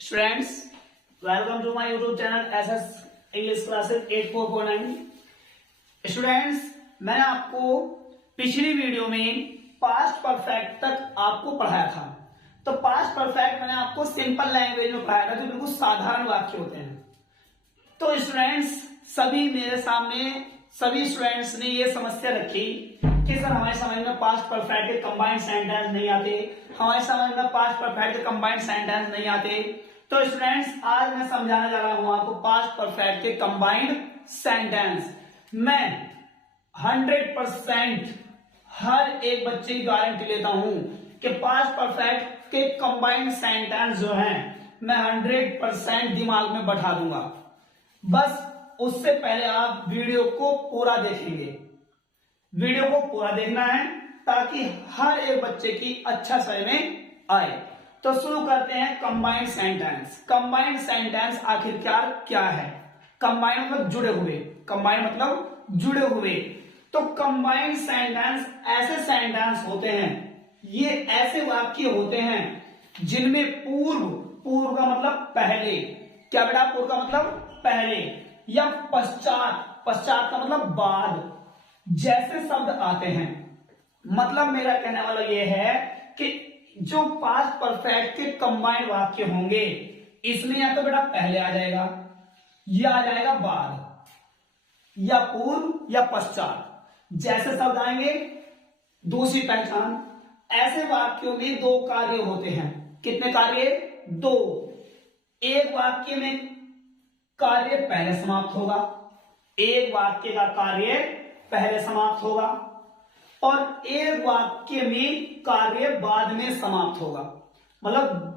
Students, welcome to my YouTube channel SS English Classes 8449। Students, मैंने आपको पिछली video में पास्ट परफेक्ट तक आपको पढ़ाया था। तो पास्ट परफेक्ट मैंने आपको सिंपल लैंग्वेज में पढ़ाया था, जो बिल्कुल साधारण वाक्य होते हैं। तो स्टूडेंट्स, सभी स्टूडेंट्स ने ये समस्या रखी कि सर हमारे समझ में पास्ट परफेक्ट के कंबाइंड सेंटेंस नहीं आते, हमारे समझ में पास्ट परफेक्ट के कंबाइंड सेंटेंस नहीं आते। तो स्टूडेंट्स, आज मैं समझाने जा रहा हूं आपको पास्ट परफेक्ट के कंबाइंड सेंटेंस। मैं 100% हर एक बच्चे की गारंटी लेता हूं कि पास्ट परफेक्ट के कंबाइंड सेंटेंस जो हैं मैं 100% दिमाग में बैठा दूंगा। बस उससे पहले आप वीडियो को पूरा देखेंगे। वीडियो को पूरा देखना है ताकि हर एक बच्चे की अच्छा समझ में आए। तो शुरू करते हैं कंबाइंड सेंटेंस। कंबाइंड सेंटेंस आखिरकार क्या है? कंबाइंड मतलब जुड़े हुए, कंबाइंड मतलब जुड़े हुए। तो कंबाइंड सेंटेंस ऐसे सेंटेंस होते हैं, ये ऐसे वाक्य होते हैं जिनमें पूर्व का मतलब पहले, क्या बेटा? पूर्व का मतलब पहले, या पश्चात का मतलब बाद जैसे शब्द आते हैं। मतलब मेरा कहने वाला यह है कि जो पास्ट परफेक्ट के कंबाइंड वाक्य होंगे, इसमें या तो बेटा पहले आ जाएगा, या आ जाएगा बाद, या पूर्व या पश्चात जैसे शब्द आएंगे। दूसरी पहचान, ऐसे वाक्यों में दो कार्य होते हैं। कितने कार्य? दो। एक वाक्य में कार्य पहले समाप्त होगा, एक वाक्य का कार्य पहले समाप्त होगा, और एक वाक्य में कार्य बाद में समाप्त होगा। मतलब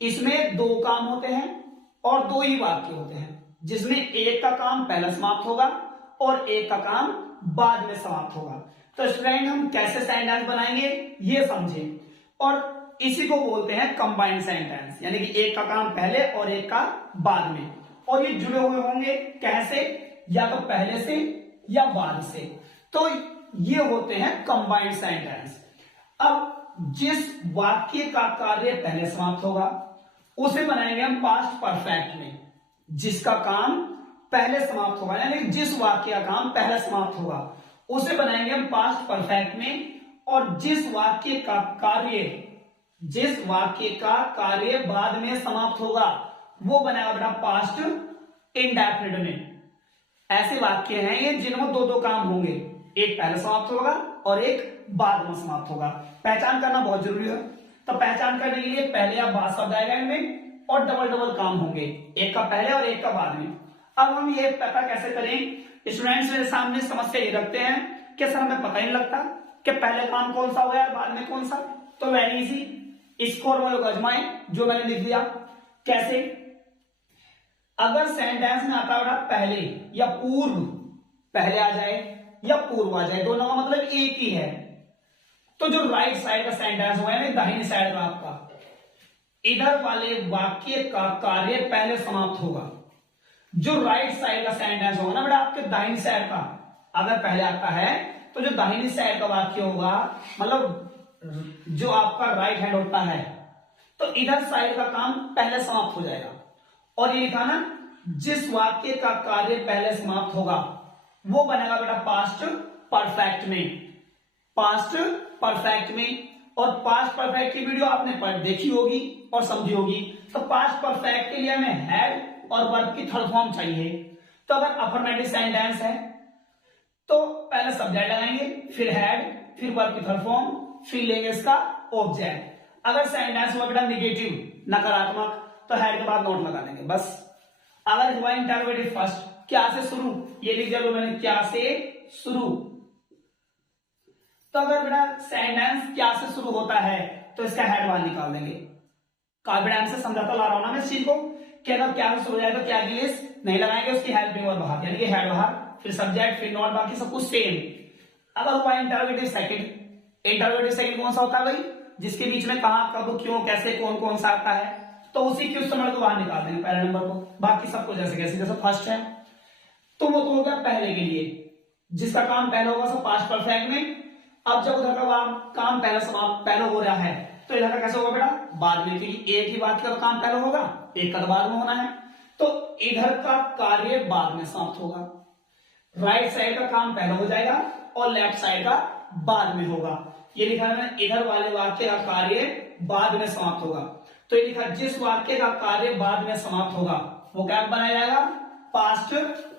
इसमें दो काम होते हैं और दो ही वाक्य होते हैं, जिसमें एक का काम पहले समाप्त होगा और एक का काम बाद में समाप्त होगा। तो स्टूडेंट, हम कैसे सेंटेंस बनाएंगे ये समझें, और इसी को बोलते हैं कंबाइंड सेंटेंस, यानी कि एक का काम पहले और एक का बाद में, और ये जुड़े हुए होंगे कैसे? या तो पहले से या बाद से। तो ये होते हैं कंबाइंड सेंटेंस। अब जिस वाक्य का कार्य पहले समाप्त होगा उसे बनाएंगे हम पास्ट परफेक्ट में। जिसका काम पहले समाप्त होगा, यानी जिस वाक्य का काम पहले समाप्त होगा उसे बनाएंगे हम पास्ट परफेक्ट में, और जिस वाक्य का कार्य बाद में समाप्त होगा वो बनाएगा बेटा पास्ट इंडेफिनिट में। ऐसे वाक्य हैं ये जिनमें दो दो काम होंगे, एक पहले समाप्त होगा और एक बाद में समाप्त होगा। पहचान करना बहुत जरूरी है। तो पहचान करने के लिए पहले या बाद शब्द आएगा इनमें, और डबल काम होंगे, एक का पहले और एक का बाद में। अब हम ये पता कैसे करें? स्टूडेंट्स मेरे सामने समस्या ये रखते हैं कि सर हमें पता ही नहीं लगता कि पहले काम कौन सा हुआ और बाद में कौन सा। तो वेरी इजी, इसको और वो आजमाएं जो मैंने लिख दिया। कैसे? अगर सेंटेंस में आता है पहले या पूर्व, पहले आ जाए या पूर्व आ जाए, दोनों का मतलब एक ही है। तो जो राइट साइड का सेंटेंस हुआ है, दाहिनी साइड का आपका, इधर वाले वाक्य का कार्य पहले समाप्त होगा। जो राइट साइड का सेंटेंस होगा ना बेटा आपके दाहिनी साइड का, अगर पहले आता है तो जो दाहिनी साइड का वाक्य होगा, मतलब जो आपका राइट हैंड होता है, तो इधर साइड का काम पहले समाप्त हो जाएगा। और ये लिखा ना, जिस वाक्य का कार्य पहले समाप्त होगा वो बनेगा बेटा पास्ट परफेक्ट में। पास्ट परफेक्ट में, और पास्ट परफेक्ट की वीडियो आपने देखी होगी और समझी होगी। तो पास्ट परफेक्ट के लिए हमें हैड और वर्ब की थर्ड फॉर्म चाहिए। तो अगर अफर्मेटिव सेंटेंस है तो पहले सब्जेक्ट लगाएंगे, फिर हैड, फिर वर्ब की थर्ड फॉर्म, फिर लेंगे इसका ऑब्जेक्ट। अगर सेंटेंस हुआ बेटा निगेटिव, नकारात्मक, तो हेड के बाद नोट लगा देंगे बस। अगर हुआ इंटरोगेटिव फर्स्ट, क्या से शुरू, ये लिख दिया मैंने, क्या से शुरू। तो अगर बेटा सेंटेंस क्या से शुरू होता है तो इसका हेड बाहर निकाल देंगे। कॉन्फिडेंस से समझाता ला रहा हूं ना मैं इस चीज को, कि अगर क्या से शुरू हो जाए तो क्या इंग्लिश नहीं लगाएंगे, उसकी हेल्पिंग वर्ब बाहर, यानी कि हेड बाहर, फिर सब्जेक्ट, फिर नोट, बाकी सब कुछ सेम। अगर हुआ इंटरोगेटिव सेकंड, इंटरोगेटिव सेकंड कौन सा होता है भाई? जिसके बीच में कहां, कब, क्यों, कैसे, कौन सा आता है, तो उसी की उस समय को बाहर निकाल देंगे पहले नंबर को, बाकी सबको जैसे कैसे जैसे फर्स्ट है। तो वो तो हो गया पहले के लिए, जिसका काम पहले होगा सब पास्ट परफेक्ट में। अब जब उधर का काम पहले हो रहा है तो इधर का कैसे होगा बेटा, बाद में, क्योंकि एक ही बात का काम पहले होगा, एक का बाद में होना है, तो इधर का कार्य बाद में समाप्त होगा। राइट साइड का काम पहले हो जाएगा और लेफ्ट साइड का बाद में होगा। ये लिखा है इधर वाले वाक्य का कार्य बाद में समाप्त होगा। तो ये लिखा जिस वाक्य का कार्य बाद में समाप्त होगा वो क्या बनाया जाएगा, पास्ट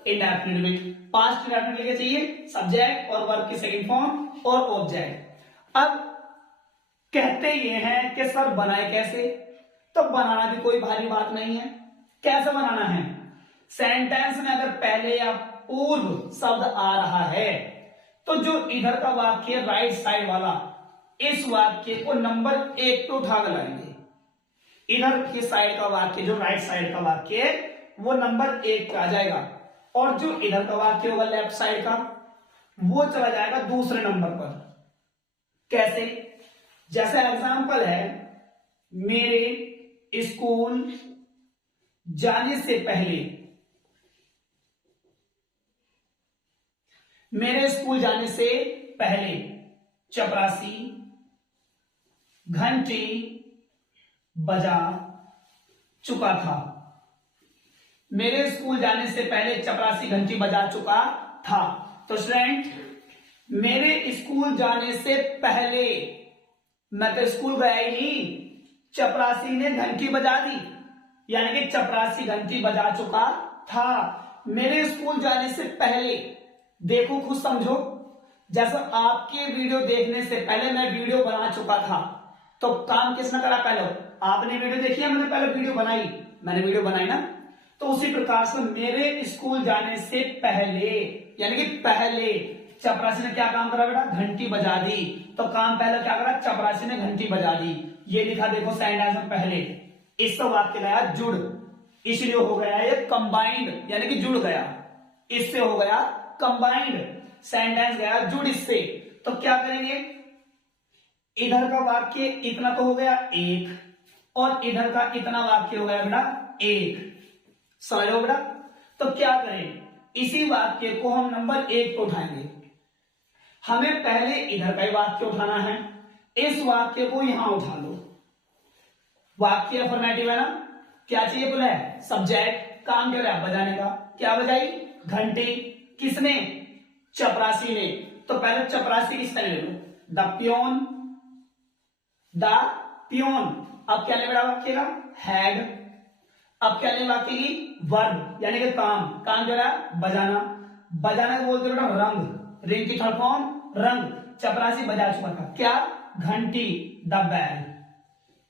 इंडेफिनिट में। पास्ट इंडेफिनिट लिखे चाहिए सब्जेक्ट और वर्ब की सेकंड फॉर्म और ऑब्जेक्ट। अब कहते ये हैं कि सर बनाए कैसे, तो बनाना भी कोई भारी बात नहीं है। कैसे बनाना है, सेंटेंस में अगर पहले या पूर्व शब्द आ रहा है तो जो इधर का वाक्य राइट साइड वाला, इस वाक्य को नंबर 1 पे उठा कर लाएंगे। इधर की साइड का वाक्य, जो राइट साइड का वाक्य है वो नंबर 1 पे आ जाएगा, और जो इधर का वाक्य होगा लेफ्ट साइड का वो चला जाएगा दूसरे नंबर पर। कैसे, जैसे एग्जांपल है, मेरे स्कूल जाने से पहले, मेरे स्कूल जाने से पहले चपरासी घंटी बजा चुका था। मेरे स्कूल जाने से पहले चपरासी घंटी बजा चुका था। तो स्टूडेंट, मेरे स्कूल जाने से पहले मैं तो स्कूल गया ही नहीं, चपरासी ने घंटी बजा दी, यानी कि चपरासी घंटी बजा चुका था। मेरे स्कूल जाने से पहले, देखो खुद समझो, जैसा आपके वीडियो देखने से पहले मैं वीडियो बना चुका था, तो काम किसने करा पहले, आपने वीडियो देखी है, मैंने पहले वीडियो बनाई, मैंने वीडियो बनाई ना। तो उसी प्रकार से मेरे स्कूल जाने से पहले, यानी कि पहले चपरासी ने क्या काम करा बेटा, घंटी बजा दी। तो काम पहले क्या करा, चपरासी ने घंटी बजा दी। ये लिखा देखो सेंटेंस में पहले, इससे वाक्य गया जुड़, इसलिए हो गया ये कंबाइंड, यानी कि जुड़ गया, इससे हो गया कंबाइंड, सेंटेंस गया जुड़ इससे। तो क्या करेंगे, इधर का वाक्य इतना तो हो गया एक, और इधर का इतना वाक्य हो गया बेटा एक, समझो बेटा। तो क्या करें, इसी वाक्य को हम नंबर 1 पे उठाएंगे। हमें पहले इधर का ही वाक्य उठाना है, इस वाक्य को यहां उठा लो। वाक्य अफर्मेटिव है ना, क्या चाहिए बोला है, सब्जेक्ट, काम क्या है बजाने का, क्या बजाई, घंटी, किसने, चपरासी ने। तो पहले चपरासी किसने ले लो, द प्योन, द प्योन। अब क्या ले बेटा वाक्य का, हैड। अब क्या ले वाक्य की, वर्ब, यानी कि काम, काम जो है बजाना, बजाना बोलते बेटा रंग, रिंग की थर्ड फॉर्म रंग, चपरासी बजा चुका था, क्या, घंटी, द बेल।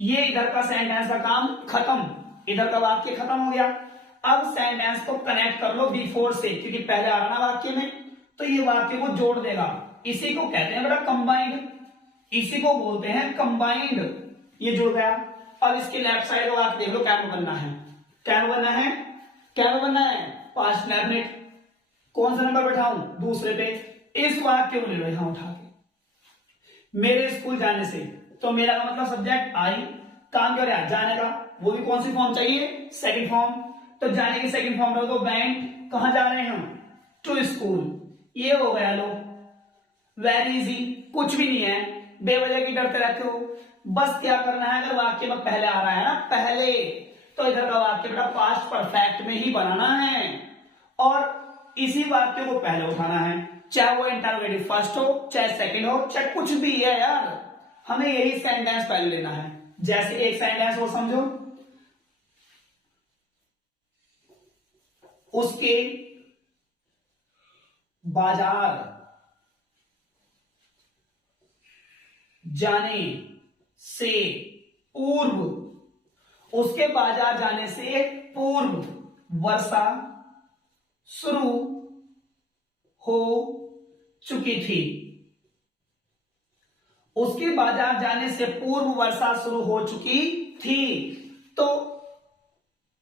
ये इधर का सेंटेंस का काम खत्म, इधर का वाक्य खत्म हो गया। अब सेंटेंस को कनेक्ट कर लो बिफोर से, क्योंकि पहले आ रहा ना वाक्य में, तो ये वाक्य को जोड़ देगा। इसी को कहते हैं बेटा कंबाइंड, इसी को बोलते हैं कंबाइंड। ये जुड़ गया। अब इसके लेफ्ट साइड का वाक्य देख लो, क्या बनना है, क्या बनना है, क्या बनना है, पास्ट इंडेफिनिट। कौन सा नंबर बैठाऊं, दूसरे पे। इस वाक्य को ले लो यहां उठा के, मेरे स्कूल जाने से, तो मेरा का मतलब सब्जेक्ट आई, काम क्या रहा जाने का, वो भी कौन सी फॉर्म चाहिए, सेकंड फॉर्म। तो जाने की सेकंड फॉर्म रहो तो वेंट, कहां जा रहे हैं हम, टू स्कूल। ये हो गया लो, वेरी इजी, कुछ भी नहीं है, बेवजह की डरते रहते हो। बस क्या करना है, अगर वाक्य में पहले आ रहा है ना पहले, तो इधर का वाक्य बेटा पास्ट परफेक्ट में ही बनाना है, और इसी वाक्य को पहले उठाना है, चाहे वो इंटरोगेटिव फर्स्ट हो, चाहे सेकंड हो, चाहे कुछ भी है यार, हमें यही सेंटेंस पहले लेना है। जैसे एक सेंटेंस और समझो, उसके बाजार जाने से पूर्व, उसके बाजार जाने से पूर्व वर्षा शुरू हो चुकी थी। उसके बाजार जाने से पूर्व वर्षा शुरू हो चुकी थी। तो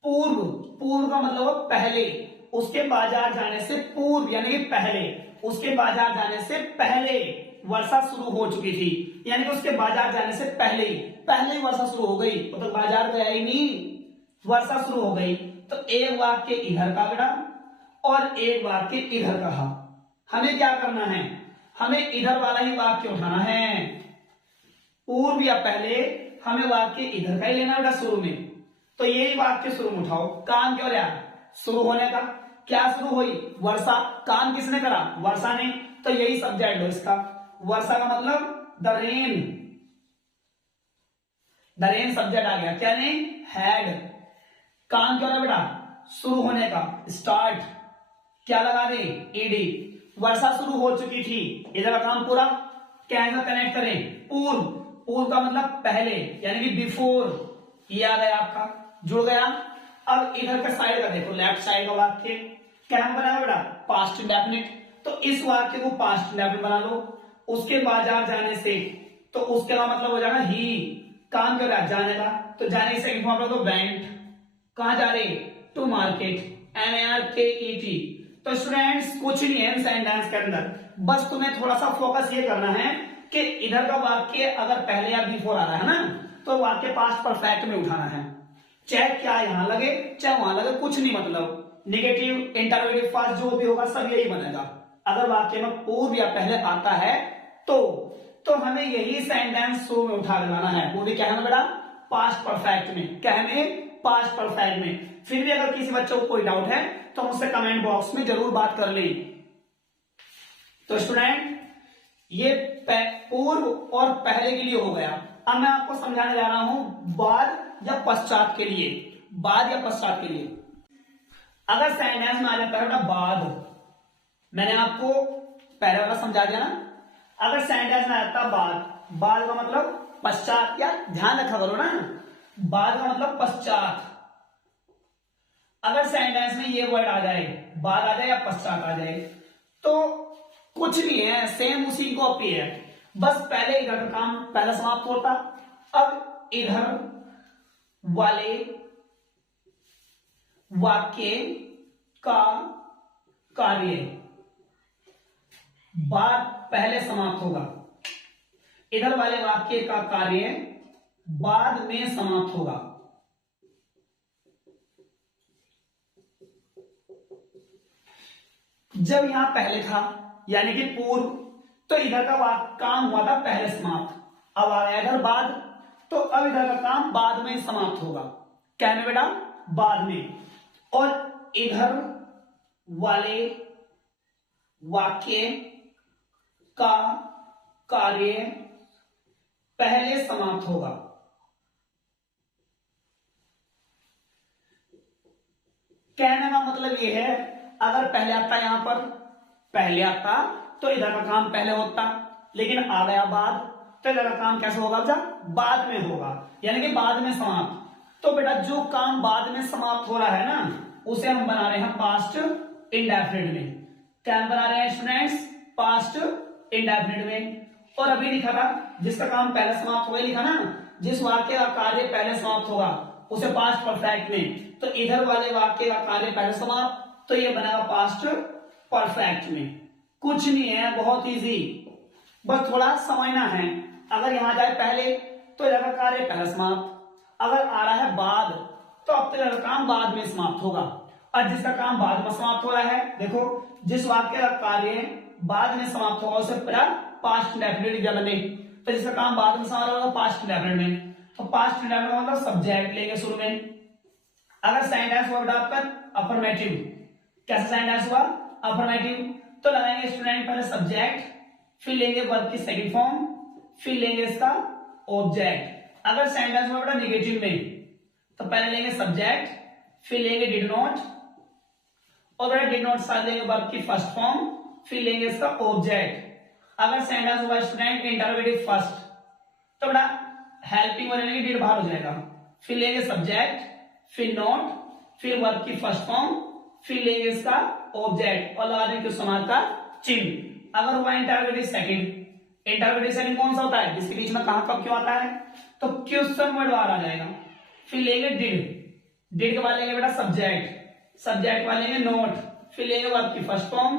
पूर्व, पूर्व का मतलब पहले, उसके बाजार जाने से पूर्व यानी कि पहले, उसके बाजार जाने से पहले वर्षा शुरू हो चुकी थी, यानी कि उसके बाजार जाने से पहले ही वर्षा शुरू हो गई, तो बाजार गया ही नहीं, वर्षा शुरू हो गई। तो एक वाक्य इधर का बेटा और एक वाक्य इधर का। हमें क्या करना है, हमें इधर वाला ही वाक्य उठाना है, पूर्व या पहले हमें वाक्य इधर का ही लेना बेटा शुरू में, तो यही वाक्य शुरू में उठाओ। काम क्यों लिया? शुरू होने का। क्या शुरू हुई? वर्षा। काम किसने करा? वर्षा ने। तो यही सब्जेक्ट लो इसका। वर्षा का मतलब the rain, the rain subject आ गया। क्या नहीं? हैड। काम क्यों रहा बेटा? शुरू होने का, स्टार्ट। क्या लगा दे? ईडी। वर्षा शुरू हो चुकी थी, इधर का काम पूरा। कैसे कनेक्ट करें? पूर्व। पूर्व का मतलब पहले, यानी कि बिफोर। ये आ गया आपका, जुड़ गया। अब इधर का साइड का देखो, लेफ्ट साइड का वाक्य क्या बनाया बेटा? Past indefinite. तो इस वाक्य को पास्ट इंडेफिनिट बना लो। उसके बाजार जाने से, तो उसके का मतलब हो जाएगा ही। काम क्यों रहा? जाने का। तो जाने की सेकंड फॉर्म तो वेंट। कहां जा रहे? To market. MARKET। तो स्टूडेंट्स कुछ नहीं है सेंटेंस के अंदर, बस तुम्हें थोड़ा सा फोकस ये करना है कि इधर का वाक्य अगर पहले या बिफोर आ रहा है ना, तो वाक्य पास्ट परफेक्ट में उठाना है। चाहे क्या यहां लगे चाहे वहां लगे, कुछ नहीं मतलब। नेगेटिव, इंटरोगेटिव फास्ट जो भी होगा सब यही बनेगा। अगर वाक्य में पूर्व या पहले आता है तो हमें यही सेंटेंस शुरू में उठा लगाना है। वो भी क्या है बेटा? पास्ट परफेक्ट में। क्या है? पास्ट परफेक्ट में। फिर भी अगर किसी बच्चों को कोई डाउट है तो मुझसे कमेंट बॉक्स में जरूर बात कर ले। तो स्टूडेंट ये पूर्व और पहले के लिए हो गया। अब मैं आपको समझाने जा रहा हूं बाद या पश्चात के लिए। बाद या पश्चात के लिए अगर सेंटेंस में आ जाता है बाद, मैंने आपको पहले वाला समझा दिया ना। अगर सेंटेंस में आता बाद, बाद का मतलब पश्चात, या ध्यान रखा करो ना, बाद का मतलब पश्चात। अगर सेंटेंस में ये वर्ड आ जाए, बाद आ जाए या पश्चात आ जाए, तो कुछ नहीं है, सेम उसी कॉपी है। बस पहले इधर का काम पहला समाप्त होता, अब इधर वाले वाक्य का कार्य बाद पहले समाप्त होगा। इधर वाले वाक्य का कार्य बाद में समाप्त होगा। जब यहां पहले था यानी कि पूर्व, तो इधर का काम हुआ था पहले समाप्त। अब आ गया इधर बाद, तो अब इधर का काम बाद में समाप्त होगा। क्या है बेटा? बाद में। और इधर वाले वाक्य का कार्य पहले समाप्त होगा। कहने का मतलब यह है, अगर पहले आता यहां पर, पहले आता तो इधर का काम पहले होता, लेकिन आ गया बाद, तो इधर का काम कैसे होगा? बाद में होगा, यानी कि बाद में समाप्त। तो बेटा जो काम बाद में समाप्त हो रहा है ना, उसे हम बना रहे हैं पास्ट इंडेफिनिट में। क्या बना रहे हैं स्टूडेंट्स? पास्ट इंडेफिनिट में। और अभी लिखा था जिसका काम पहले समाप्त होगा, लिखा ना, जिस वाक्य का कार्य पहले समाप्त होगा उसे पास्ट परफेक्ट में। तो इधर वाले वाक्य का कार्य पहले समाप्त, तो ये बनेगा पास्ट परफेक्ट में। कुछ नहीं है, बहुत इजी, बस थोड़ा समझना है। अगर यहां जाए पहले तो इधर का कार्य पहले समाप्त, अगर आ रहा है बाद तो अब तक का काम बाद में समाप्त होगा। और जिसका काम बाद में समाप्त हो रहा है, देखो जिस वाक्य का कार्य बाद में समाप्त होगा उसे पास्ट इंडेफिनिट बने। तो जिसका काम बाद में समाप्त होगा पास्ट इंडेफिनिट में। तो पास्ट इंडेफिनिट का मतलब सब्जेक्ट लेंगे शुरू में। अगर सेंटेंस हुआ बेटा आपका अफर्मेटिव, कैसा सेंटेंस हुआ? अफर्मेटिव, तो लगाएंगे स्टूडेंट पहले सब्जेक्ट, फिर लेंगे वर्ब की सेकंड फॉर्म, फिर लेंगे इसका ऑब्जेक्ट। अगर सेंटेंस हुआ बेटा निगेटिव में, तो पहले लेंगे सब्जेक्ट, फिर लेंगे डिड नॉट, और बेटा डिड नॉट साथ लेंगे वर्ब की फर्स्ट फॉर्म, फिर लेंगे इसका ऑब्जेक्ट। अगर सेंटेंस हुआ स्टूडेंट इंटरोगेटिव फर्स्ट, तो बेटा हेल्पिंग और लेंगे डिड बाहर हो जाएगा, फिर लेंगे सब्जेक्ट, फिर नॉट, फिर वर्ब की फर्स्ट फॉर्म, फिर लेंगे इसका ऑब्जेक्ट और लगा देंगे क्वेश्चन मार्क का चिन्ह। अगर हुआ इंटरोगेटिव सेकंड, इंटरोगेटिव सेकंड कौन सा होता है? जिसके बीच में कहां कब क्यों आता है? तो क्वेश्चन वर्ड बाहर आ जाएगा। फिर लेंगे डिड, डिड के बाद लेंगे बेटा सब्जेक्ट, सब्जेक्ट वाले लेंगे नोट, फिर लेंगे वर्ब की फर्स्ट फॉर्म,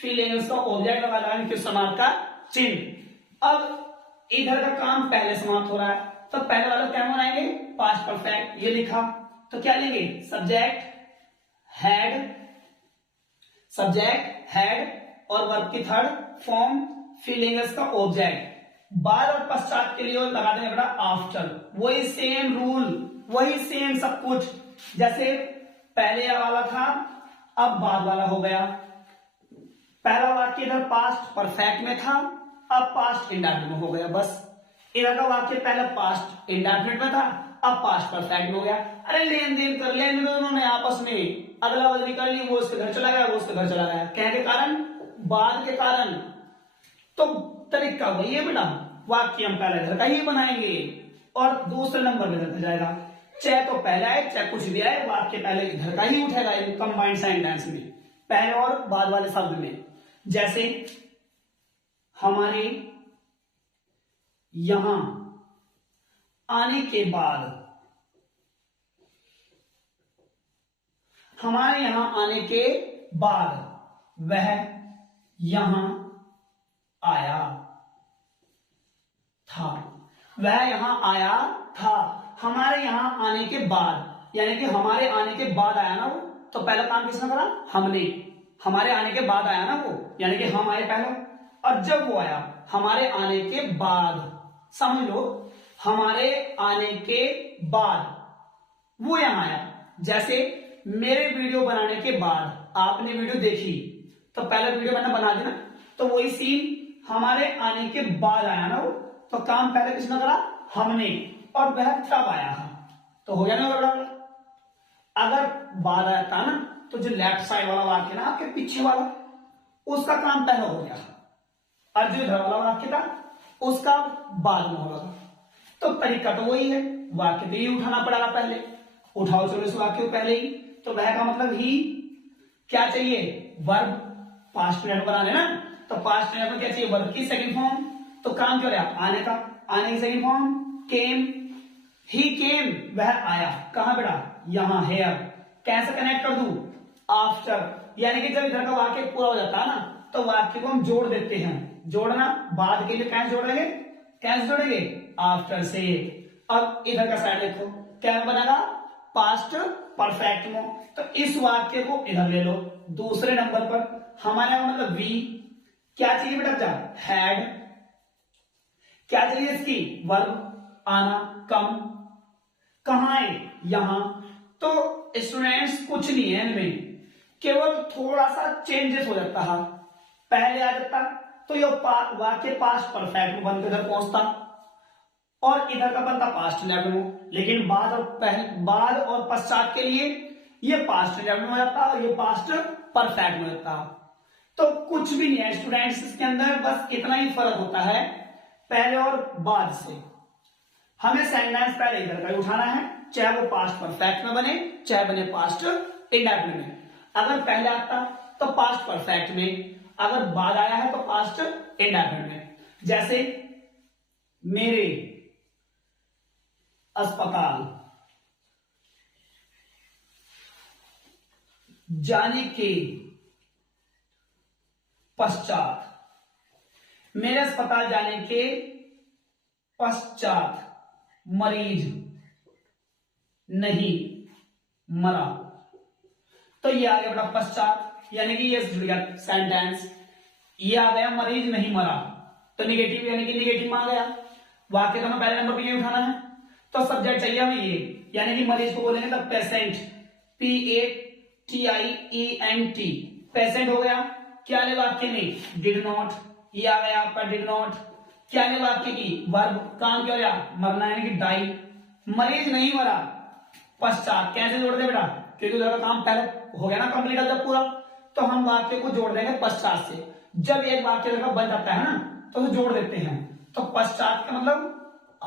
फिर लेंगे उसका ऑब्जेक्ट लगा देंगे क्वेश्चन मार्क का चिन्ह। अब इधर का काम पहले समाप्त हो रहा है, तो पहले वाला क्या बनाएंगे? Past perfect. ये लिखा, तो क्या लेंगे? सब्जेक्ट हैड, सब्जेक्ट हैड और वर्ब की थर्ड फॉर्म, फिर लेंगे इसका ऑब्जेक्ट। बाद और पश्चात के लिए लगा देंगे बेटा आफ्टर। वही सेम रूल, वही सेम सब कुछ, जैसे पहले वाला था अब बाद वाला हो गया। पहला वाक्य इधर पास्ट परफेक्ट में था, अब पास्ट इंडेफिनिट में हो गया। बस इधर का वाक्य पहले पास्ट इंडेफिनिट में था, अब पास्ट परफेक्ट में हो गया। अरे लेन देन कर लिया इन दोनों ने आपस में, अदला बदली कर ली, वो उसके घर चला गया, वो उसके घर चला गया। क्या के कारण? बाद के कारण। तो तरीका वही है बेटा, वाक्य हम पहले इधर का ही बनाएंगे और दूसरे नंबर में इधर जाएगा। चाहे तो पहले आए चाहे कुछ भी आए, वाक्य पहले इधर का ही उठेगा कंबाइंड सेंटेंस में, पहले और बाद वाले शब्द में। जैसे हमारे यहां आने के बाद, हमारे यहां आने के बाद वह यहां आया था। वह यहां आया था। हमारे यहां आने के बाद, यानी कि हमारे आने के बाद आया ना वो, तो पहला काम किसने करा? हमने। हमारे आने के बाद आया ना वो, यानी कि हम आए पहले, और जब वो आया हमारे आने के बाद, समझ लो हमारे आने के बाद वो यहां आया। जैसे मेरे वीडियो बनाने के बाद आपने वीडियो देखी, तो पहले वीडियो मैंने बना दी ना, तो वही सीन हमारे आने के बाद आया ना वो, तो काम पहले किसने करा? हमने, और वह तब आया। तो हो गया ना बराबर। अगर बाद आता ना, तो जो लेफ्ट साइड वाला वाक्य ना आपके पीछे वाला, उसका काम पहले हो गया, और जो इधर वाला वाक्य था उसका बाद में होगा। तो तरीका तो वही है, वाक्य तो ही उठाना पड़ेगा पहले। उठाओ चलो इस वाक्य को पहले ही, तो वह का मतलब ही क्या चाहिए? वर्ब, पास्ट टेंस बनाने ना, तो पास्ट टेंस में क्या चाहिए? वर्ब की सेकंड फॉर्म। तो काम क्या रहा? आने का, आने की सेकंड फॉर्म केम, ही केम, वह आया। कहां बेटा? यहां, हेयर। कैसे कनेक्ट कर दूं? आफ्टर, यानी कि जब इधर का वाक्य पूरा हो जाता है ना, तो वाक्य को हम जोड़ देते हैं। जोड़ना बाद के लिए कैसे जोड़ेंगे? कैसे जोड़ेंगे? आफ्टर से। अब इधर का साइड देखो क्या बनेगा? पास्ट परफेक्ट में। तो इस वाक्य को इधर ले लो दूसरे नंबर पर। हमारा मतलब वी क्या चाहिए बेटा? जा हैड। क्या चाहिए इसकी? वर्ब, आना, कम। कहां है? यहां। तो स्टूडेंट्स कुछ नहीं है इनमें, केवल थोड़ा सा चेंजेस हो जाता है। पहले आ जाता तो ये वाक्य पास्ट परफेक्ट में बनकर इधर पहुंचता, और इधर का बनता पास्ट लेवल में। लेकिन बाद और पश्चात के लिए ये पास्ट लेवल में हो जाता और ये पास्ट परफेक्ट में होता। तो कुछ भी नहीं है स्टूडेंट्स इसके अंदर, बस इतना ही फर्क होता है पहले और बाद से। हमें सेंटेंस पहले इधर का उठाना है, चाहे वो पास्ट परफेक्ट में बने चाहे बने पास्ट इंडेफिनिट में। अगर पहले आता तो पास्ट परफेक्ट में, अगर बाद आया है तो पास्ट इंडेफिनिट में। जैसे मेरे अस्पताल जाने के पश्चात, मेरे अस्पताल जाने के पश्चात मरीज नहीं मरा। तो ये आ गया बेटा पश्चात, यानी कि ये सेंटेंस, ये आ गया मरीज नहीं मरा, तो निगेटिव यानी कि निगेटिव में आ गया। वाक्य तो हमें पहले नंबर पे ये उठाना है, तो सब्जेक्ट चाहिए हमें ये, यानी कि मरीज को बोलेंगे तो पेशेंट, PATIENT, पेशेंट हो गया। क्या ले वाक्य में? डिड नॉट, ये आ गया आपका डिड नॉट। क्या ले वाक्य की? वर्ब, काम क्या हो गया? मरना यानी कि डाई। मरीज नहीं मरा, पश्चात कैसे जोड़ दे बेटा? क्योंकि उधर का काम पहले हो गया ना कंप्लीट जब पूरा, तो हम वाक्य को जोड़ देंगे पश्चात से। जब एक वाक्य बन जाता है ना तो उसे जोड़ देते हैं। तो पश्चात का मतलब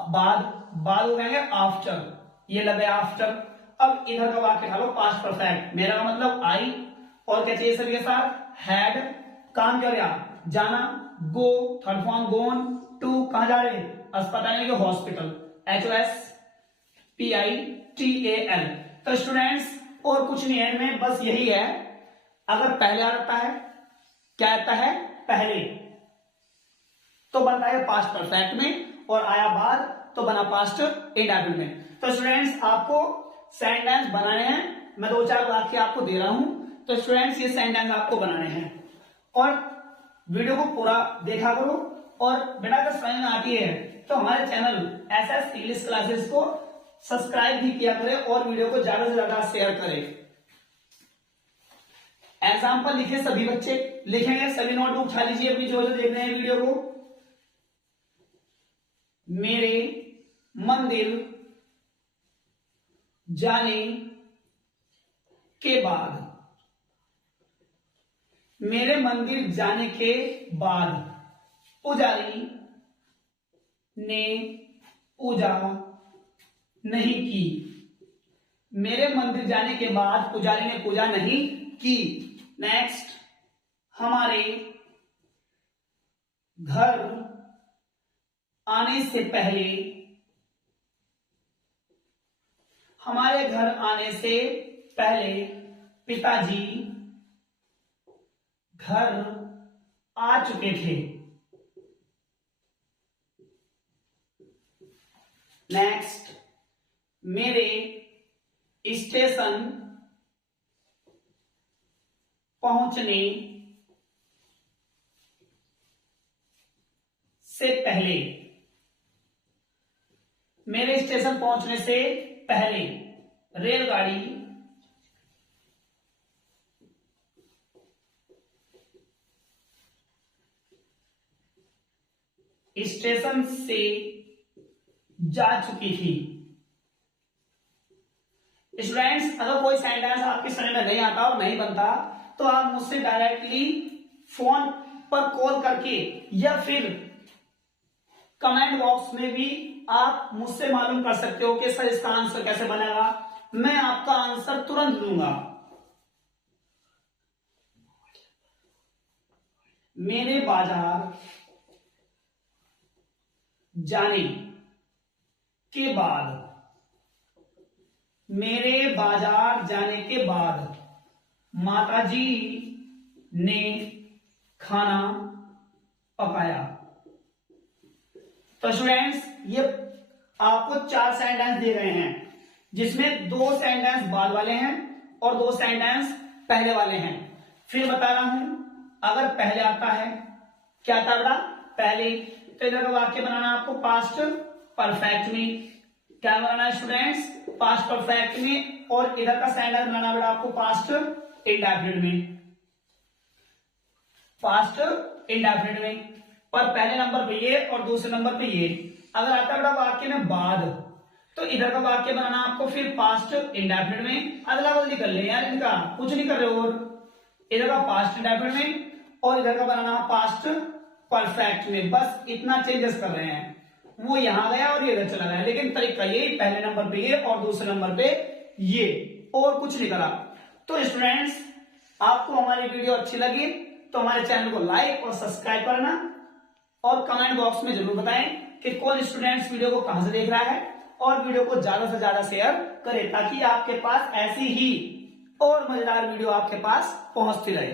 बाद, बाद हो जाएंगे आफ्टर, ये लगे आफ्टर। अब इधर का वाक्य डालो पास्ट परफेक्ट, मेरा मतलब आई, और क्या चाहिए सर के साथ? हैड। काम क्या गया? जाना, गो, थर्ड फॉर्म गोन, टू, कहां जा रहे? अस्पताल यानी कि हॉस्पिटल, HOSPITAL। तो स्टूडेंट्स और कुछ नहीं है इनमें, बस यही है। अगर पहले आता है, क्या आता है? पहले, तो बनता है पास्ट परफेक्ट में, और आया बाद तो बना पास्ट इंडेफिनिट में। तो स्टूडेंट्स आपको सेंटेंस बनाने हैं, मैं 2-4 वाक्य आपको दे रहा हूं, तो स्टूडेंट्स ये सेंटेंस आपको बनाने हैं, और वीडियो को पूरा देखा करो और बेटा अगर समझ में आती है तो हमारे चैनल एसएस इंग्लिश क्लासेस को सब्सक्राइब भी किया करें और वीडियो को ज्यादा से ज्यादा शेयर करें। एग्जाम्पल लिखे सभी बच्चे, लिखेंगे सभी नोटबुक उठा लीजिए अपनी जो देख रहे हैं वीडियो को। मेरे मंदिर जाने के बाद, मेरे मंदिर जाने के बाद पुजारी ने पूजा नहीं की। मेरे मंदिर जाने के बाद पुजारी ने पूजा नहीं की। नेक्स्ट, हमारे घर आने से पहले, हमारे घर आने से पहले पिताजी घर आ चुके थे। नेक्स्ट, मेरे स्टेशन पहुंचने से पहले, मेरे स्टेशन पहुंचने से पहले रेलगाड़ी स्टेशन से जा चुकी थी। स्टूडेंट्स, अगर कोई सेंटेंस आपके समझ में नहीं आता और नहीं बनता तो आप मुझसे डायरेक्टली फोन पर कॉल करके या फिर कमेंट बॉक्स में भी आप मुझसे मालूम कर सकते हो कि सर इसका आंसर कैसे बनेगा। मैं आपका आंसर तुरंत दूंगा। मेरे बाजार जाने के बाद, मेरे बाजार जाने के बाद माताजी ने खाना पकाया। तो स्टूडेंट्स, ये आपको 4 सेंटेंस दे रहे हैं जिसमें 2 सेंटेंस बाद वाले हैं और 2 सेंटेंस पहले वाले हैं। फिर बता रहा हूं, अगर पहले आता है, क्या आता है बेटा? पहले, तो इधर का वाक्य बनाना आपको पास्ट परफेक्ट में। क्या बनाना है स्टूडेंट्स? पास्ट परफेक्ट में। और इधर का सेंटेंस बनाना बेटा आपको पास्ट इंडेफिनिट में, पास्ट इंडेफिनिट में। पर पहले नंबर पे ये और दूसरे नंबर पे ये। अगर आता है बेटा वाक्य में बाद, तो इधर का वाक्य बनाना आपको फिर पास्ट इंडेफिनिट में। अदला बदली कर ले यार, इनका कुछ नहीं कर रहे हो। और इधर का पास्ट इंडेफिनिट में और इधर का बनाना पास्ट परफेक्ट में। बस इतना चेंजेस कर रहे हैं, वो यहां गया और ये इधर चला गया, लेकिन तरीका यही, पहले नंबर पे ये और दूसरे नंबर पे ये, और कुछ नहीं करा। तो स्टूडेंट्स, आपको हमारी वीडियो अच्छी लगी तो हमारे चैनल को लाइक और सब्सक्राइब करना और कमेंट बॉक्स में जरूर बताएं कि कौन स्टूडेंट्स वीडियो को कहां से देख रहा है, और वीडियो को ज्यादा से ज्यादा शेयर करें ताकि आपके पास ऐसी ही और मजेदार वीडियो आपके पास पहुंचती रहे।